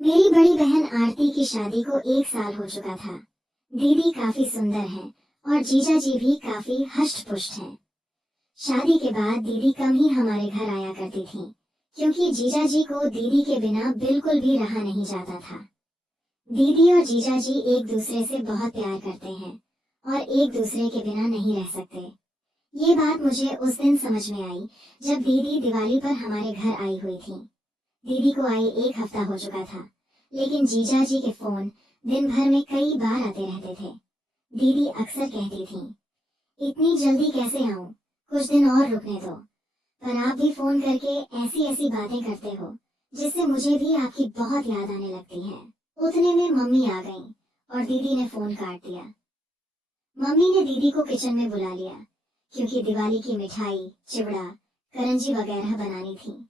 मेरी बड़ी बहन आरती की शादी को 1 साल हो चुका था। दीदी काफी सुंदर है और जीजा जी भी काफी हष्ट पुष्ट हैं। शादी के बाद दीदी कम ही हमारे घर आया करती थी, क्योंकि जीजा जी को दीदी के बिना बिल्कुल भी रहा नहीं जाता था। दीदी और जीजा जी एक दूसरे से बहुत प्यार करते हैं और एक दूसरे के बिना नहीं रह सकते। ये बात मुझे उस दिन समझ में आई जब दीदी दिवाली पर हमारे घर आई हुई थी। दीदी को आए 1 हफ्ता हो चुका था, लेकिन जीजा जी के फोन दिन भर में कई बार आते रहते थे। दीदी अक्सर कहती थी, इतनी जल्दी कैसे आऊं, कुछ दिन और रुकने दो। पर आप भी फोन करके ऐसी ऐसी बातें करते हो जिससे मुझे भी आपकी बहुत याद आने लगती है। उतने में मम्मी आ गईं और दीदी ने फोन काट दिया। मम्मी ने दीदी को किचन में बुला लिया, क्योंकि दिवाली की मिठाई, चिवड़ा, करंजी वगैरह बनानी थी।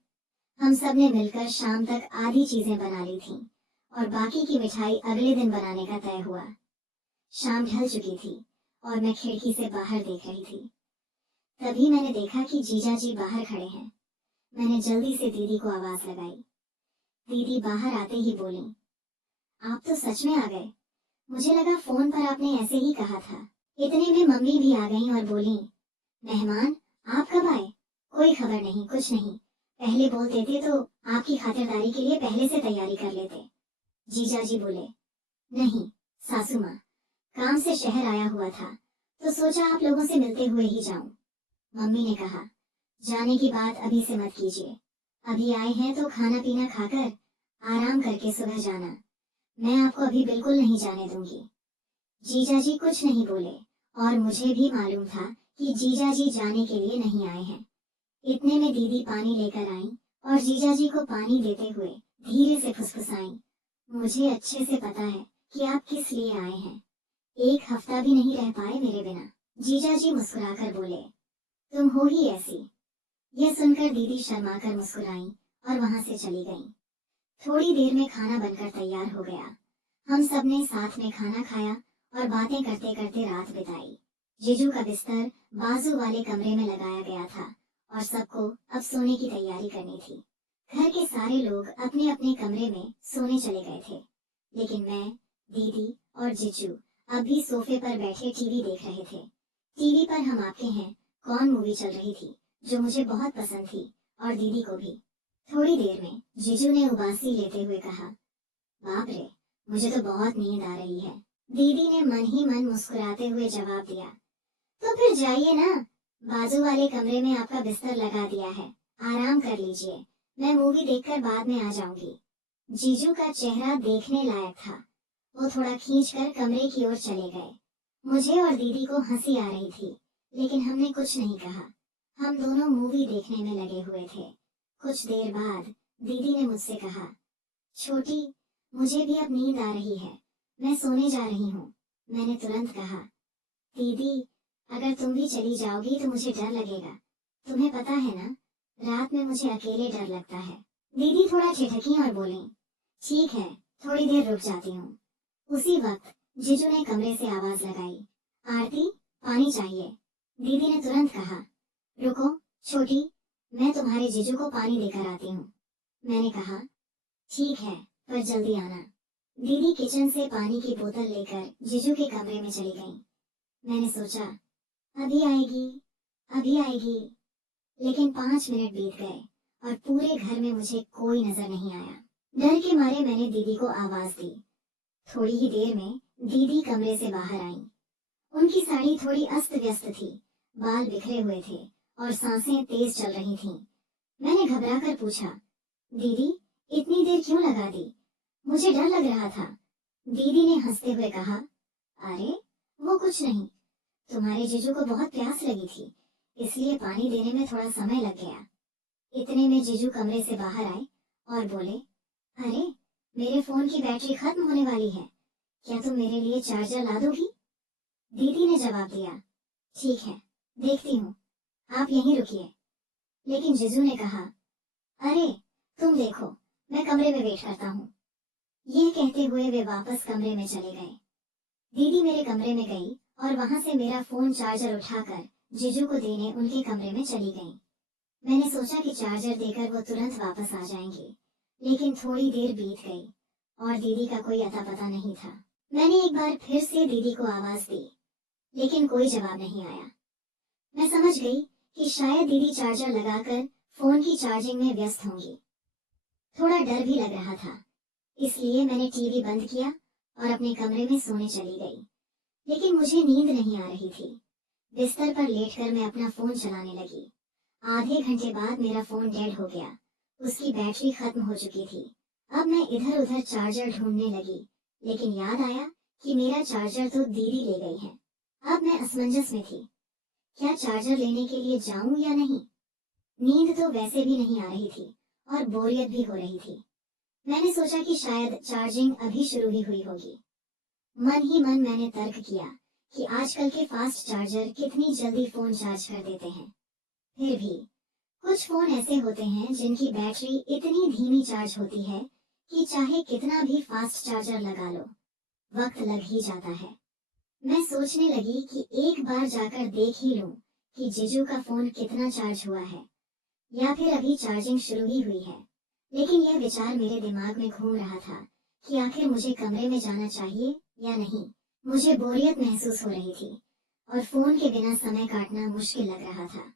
हम सब ने मिलकर शाम तक आधी चीजें बना ली थीं और बाकी की मिठाई अगले दिन बनाने का तय हुआ। शाम ढल चुकी थी और मैं खिड़की से बाहर देख रही थी। तभी मैंने देखा कि जीजा जी बाहर खड़े हैं। मैंने जल्दी से दीदी को आवाज लगाई। दीदी बाहर आते ही बोली, आप तो सच में आ गए। मुझे लगा फोन पर आपने ऐसे ही कहा था। इतने में मम्मी भी आ गईं और बोली, मेहमान आप कब आए? कोई खबर नहीं, कुछ नहीं। पहले बोल देते तो आपकी खातिरदारी के लिए पहले से तैयारी कर लेते। जीजा जी बोले, नहीं सासू माँ, काम से शहर आया हुआ था तो सोचा आप लोगों से मिलते हुए ही जाऊं। मम्मी ने कहा, जाने की बात अभी से मत कीजिए। अभी आए हैं तो खाना पीना खाकर आराम करके सुबह जाना। मैं आपको अभी बिल्कुल नहीं जाने दूंगी। जीजा जी कुछ नहीं बोले और मुझे भी मालूम था कि जीजा जी जाने के लिए नहीं आए हैं। इतने में दीदी पानी लेकर आई और जीजा जी को पानी देते हुए धीरे से फुसफुसाई, मुझे अच्छे से पता है कि आप किस लिए आए हैं। 1 हफ्ता भी नहीं रह पाए मेरे बिना। जीजा जी मुस्कुराकर बोले, तुम हो ही ऐसी। यह सुनकर दीदी शर्माकर मुस्कुराई और वहां से चली गईं। थोड़ी देर में खाना बनकर तैयार हो गया। हम सब ने साथ में खाना खाया और बातें करते करते रात बिताई। जीजू का बिस्तर बाजू वाले कमरे में लगाया गया था और सबको अब सोने की तैयारी करनी थी। घर के सारे लोग अपने अपने कमरे में सोने चले गए थे, लेकिन मैं, दीदी और जीजू अब भी सोफे पर बैठे टीवी देख रहे थे। टीवी पर हम आपके हैं कौन मूवी चल रही थी, जो मुझे बहुत पसंद थी और दीदी को भी। थोड़ी देर में जीजू ने उबासी लेते हुए कहा, बाप रे, मुझे तो बहुत नींद आ रही है। दीदी ने मन ही मन मुस्कुराते हुए जवाब दिया, तो फिर जाइए ना, बाजू वाले कमरे में आपका बिस्तर लगा दिया है, आराम कर लीजिए। मैं मूवी देखकर बाद में आ जाऊंगी। जीजू का चेहरा देखने लायक था। वो थोड़ा खींचकर कमरे की ओर चले गए। मुझे और दीदी को हंसी आ रही थी, लेकिन हमने कुछ नहीं कहा। हम दोनों मूवी देखने में लगे हुए थे। कुछ देर बाद दीदी ने मुझसे कहा, छोटी, मुझे भी अब नींद आ रही है, मैं सोने जा रही हूँ। मैंने तुरंत कहा, दीदी, अगर तुम भी चली जाओगी तो मुझे डर लगेगा। तुम्हें पता है ना, रात में मुझे अकेले डर लगता है। दीदी थोड़ा ठिठकी और बोली, ठीक है, थोड़ी देर रुक जाती हूँ। उसी वक्त जीजू ने कमरे से आवाज लगाई, आरती, पानी चाहिए। दीदी ने तुरंत कहा, रुको छोटी, मैं तुम्हारे जीजू को पानी देकर आती हूँ। मैंने कहा, ठीक है, पर जल्दी आना। दीदी किचन से पानी की बोतल लेकर जीजू के कमरे में चली गई। मैंने सोचा, अभी आएगी, अभी आएगी, लेकिन 5 मिनट बीत गए और पूरे घर में मुझे कोई नजर नहीं आया। डर के मारे मैंने दीदी को आवाज दी। थोड़ी ही देर में दीदी कमरे से बाहर आईं। उनकी साड़ी थोड़ी अस्त व्यस्त थी, बाल बिखरे हुए थे और सांसें तेज चल रही थीं। मैंने घबराकर पूछा, दीदी, इतनी देर क्यों लगा दी? मुझे डर लग रहा था। दीदी ने हंसते हुए कहा, अरे वो कुछ नहीं, तुम्हारे जीजू को बहुत प्यास लगी थी, इसलिए पानी देने में थोड़ा समय लग गया। इतने में जीजू कमरे से बाहर आए और बोले, अरे, मेरे फोन की बैटरी खत्म होने वाली है, क्या तुम मेरे लिए चार्जर ला दोगी? दीदी ने जवाब दिया, ठीक है, देखती हूँ, आप यहीं रुकिए। लेकिन जीजू ने कहा, अरे तुम देखो, मैं कमरे में वेट करता हूँ। यह कहते हुए वे वापस कमरे में चले गए। दीदी मेरे कमरे में गई और वहां से मेरा फोन चार्जर उठाकर जीजू को देने उनके कमरे में चली गई। मैंने सोचा कि चार्जर देकर वो तुरंत वापस आ जाएंगे, लेकिन थोड़ी देर बीत गई और दीदी का कोई अता पता नहीं था। मैंने एक बार फिर से दीदी को आवाज दी, लेकिन कोई जवाब नहीं आया। मैं समझ गई कि शायद दीदी चार्जर लगाकर फोन की चार्जिंग में व्यस्त होंगी। थोड़ा डर भी लग रहा था, इसलिए मैंने टीवी बंद किया और अपने कमरे में सोने चली गई। लेकिन मुझे नींद नहीं आ रही थी। बिस्तर पर लेटकर मैं अपना फोन चलाने लगी। आधे घंटे बाद मेरा फोन डेड हो गया। उसकी बैटरी खत्म हो चुकी थी। अब मैं इधर उधर चार्जर ढूंढने लगी, लेकिन याद आया कि मेरा चार्जर तो दीदी ले गई है। अब मैं असमंजस में थी, क्या चार्जर लेने के लिए जाऊं या नहीं। नींद तो वैसे भी नहीं आ रही थी और बोरियत भी हो रही थी। मैंने सोचा कि शायद चार्जिंग अभी शुरू ही हुई होगी। मन ही मन मैंने तर्क किया कि आजकल के फास्ट चार्जर कितनी जल्दी फोन चार्ज कर देते हैं। फिर भी कुछ फोन ऐसे होते हैं जिनकी बैटरी इतनी धीमी चार्ज होती है कि चाहे कितना भी फास्ट चार्जर लगा लो, वक्त लग ही जाता है। मैं सोचने लगी कि एक बार जाकर देख ही लूं कि जीजू का फोन कितना चार्ज हुआ है, या फिर अभी चार्जिंग शुरू ही हुई है। लेकिन यह विचार मेरे दिमाग में घूम रहा था कि आखिर मुझे कमरे में जाना चाहिए या नहीं। मुझे बोरियत महसूस हो रही थी और फोन के बिना समय काटना मुश्किल लग रहा था।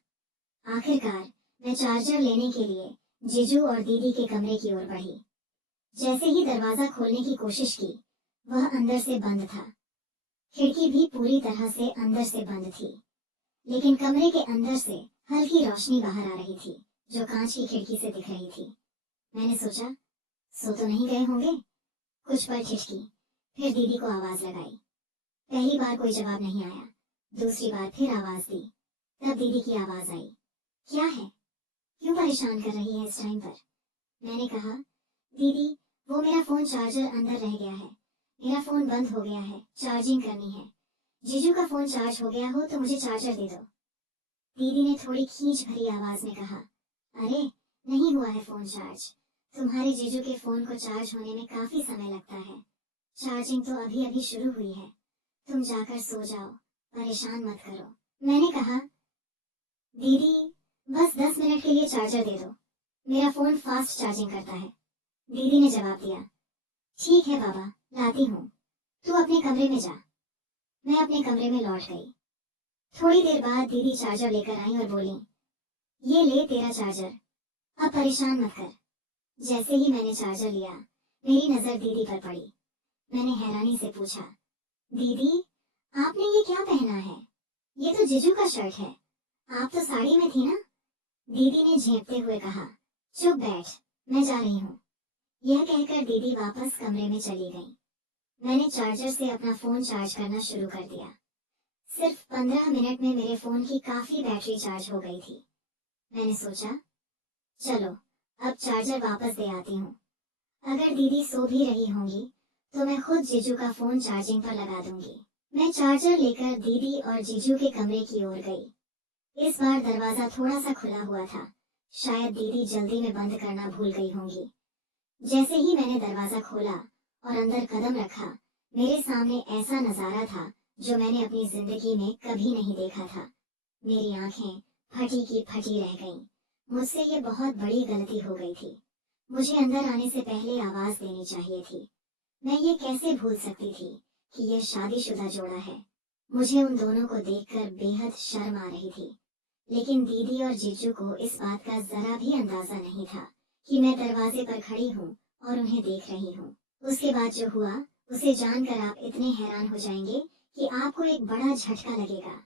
आखिरकार मैं चार्जर लेने के लिए जीजू और दीदी के कमरे की ओर बढ़ी। जैसे ही दरवाजा खोलने की कोशिश की, वह अंदर से बंद था। खिड़की भी पूरी तरह से अंदर से बंद थी, लेकिन कमरे के अंदर से हल्की रोशनी बाहर आ रही थी, जो कांच की खिड़की से दिख रही थी। मैंने सोचा, सो तो नहीं गए होंगे। कुछ पल ठिठकी, फिर दीदी को आवाज लगाई। पहली बार कोई जवाब नहीं आया। दूसरी बार फिर आवाज दी, तब दीदी की आवाज आई। क्या है, क्यों परेशान कर रही है इस टाइम पर? मैंने कहा, दीदी वो मेरा फोन चार्जर अंदर रह गया है। मेरा फोन बंद हो गया है, चार्जिंग करनी है। जीजू का फोन चार्ज हो गया हो तो मुझे चार्जर दे दो। दीदी ने थोड़ी खींच भरी आवाज में कहा, अरे नहीं हुआ है फोन चार्ज। तुम्हारे जीजू के फोन को चार्ज होने में काफी समय लगता है। चार्जिंग तो अभी अभी शुरू हुई है। तुम जाकर सो जाओ, परेशान मत करो। मैंने कहा, दीदी बस 10 मिनट के लिए चार्जर दे दो, मेरा फोन फास्ट चार्जिंग करता है। दीदी ने जवाब दिया, ठीक है बाबा, लाती हूँ, तू अपने कमरे में जा। मैं अपने कमरे में लौट गई। थोड़ी देर बाद दीदी चार्जर लेकर आई और बोली, ये ले तेरा चार्जर, अब परेशान मत कर। जैसे ही मैंने चार्जर लिया, मेरी नजर दीदी पर पड़ी। मैंने हैरानी से पूछा, दीदी आपने ये क्या पहना है? ये तो जीजू का शर्ट है, आप तो साड़ी में थी ना? दीदी ने झेंपते हुए कहा, चुप बैठ, मैं जा रही हूँ। यह कहकर दीदी वापस कमरे में चली गई। मैंने चार्जर से अपना फोन चार्ज करना शुरू कर दिया। सिर्फ 15 मिनट में मेरे फोन की काफी बैटरी चार्ज हो गई थी। मैंने सोचा, चलो अब चार्जर वापस दे आती हूँ। अगर दीदी सो भी रही होंगी तो मैं खुद जीजू का फोन चार्जिंग पर लगा दूंगी। मैं चार्जर लेकर दीदी और जीजू के कमरे की ओर गई। इस बार दरवाजा थोड़ा सा खुला हुआ था, शायद दीदी जल्दी में बंद करना भूल गई होंगी। जैसे ही मैंने दरवाजा खोला और अंदर कदम रखा, मेरे सामने ऐसा नजारा था जो मैंने अपनी जिंदगी में कभी नहीं देखा था। मेरी आंखें फटी की फटी रह गईं। मुझसे ये बहुत बड़ी गलती हो गई थी। मुझे अंदर आने से पहले आवाज देनी चाहिए थी। मैं ये कैसे भूल सकती थी कि यह शादीशुदा जोड़ा है। मुझे उन दोनों को देखकर बेहद शर्म आ रही थी, लेकिन दीदी और जीजू को इस बात का जरा भी अंदाजा नहीं था कि मैं दरवाजे पर खड़ी हूँ और उन्हें देख रही हूँ। उसके बाद जो हुआ उसे जानकर आप इतने हैरान हो जाएंगे कि आपको एक बड़ा झटका लगेगा।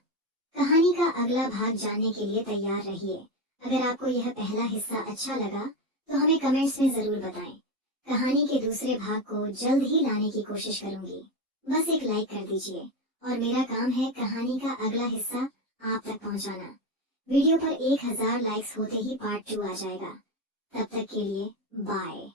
कहानी का अगला भाग जानने के लिए तैयार रहिए। अगर आपको यह पहला हिस्सा अच्छा लगा तो हमें कमेंट्स में जरूर बताएं। कहानी के दूसरे भाग को जल्द ही लाने की कोशिश करूंगी। बस एक लाइक कर दीजिए और मेरा काम है कहानी का अगला हिस्सा आप तक पहुंचाना। वीडियो पर 1000 लाइक्स होते ही पार्ट 2 आ जाएगा। तब तक के लिए बाय।